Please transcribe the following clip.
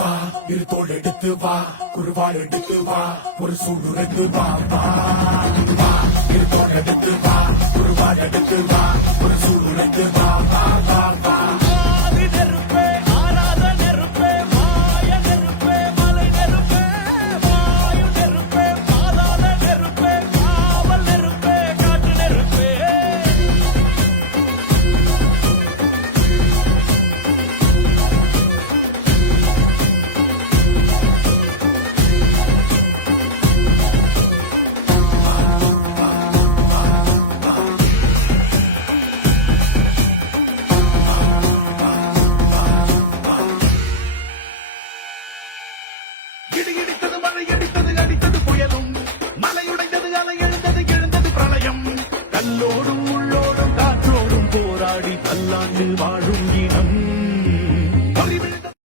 வா இரு தோள் எடுத்து வா குருவாள் எடுத்து வா ஒரு சூடுரைத்து வா வா வா இரு தோள் எடுத்து வா குருவாள் எடுத்து வா ஒரு சூடுரைத்து வா வா வா வா இடித்தது மழை அடித்தது அடித்தது புயலும் மலையுடைந்தது அலை எழுந்தது எழுந்தது பிரளயம் கல்லோடும் உள்ளோடும் காற்றோடும் போராடி பல்லாண்டு வாழும்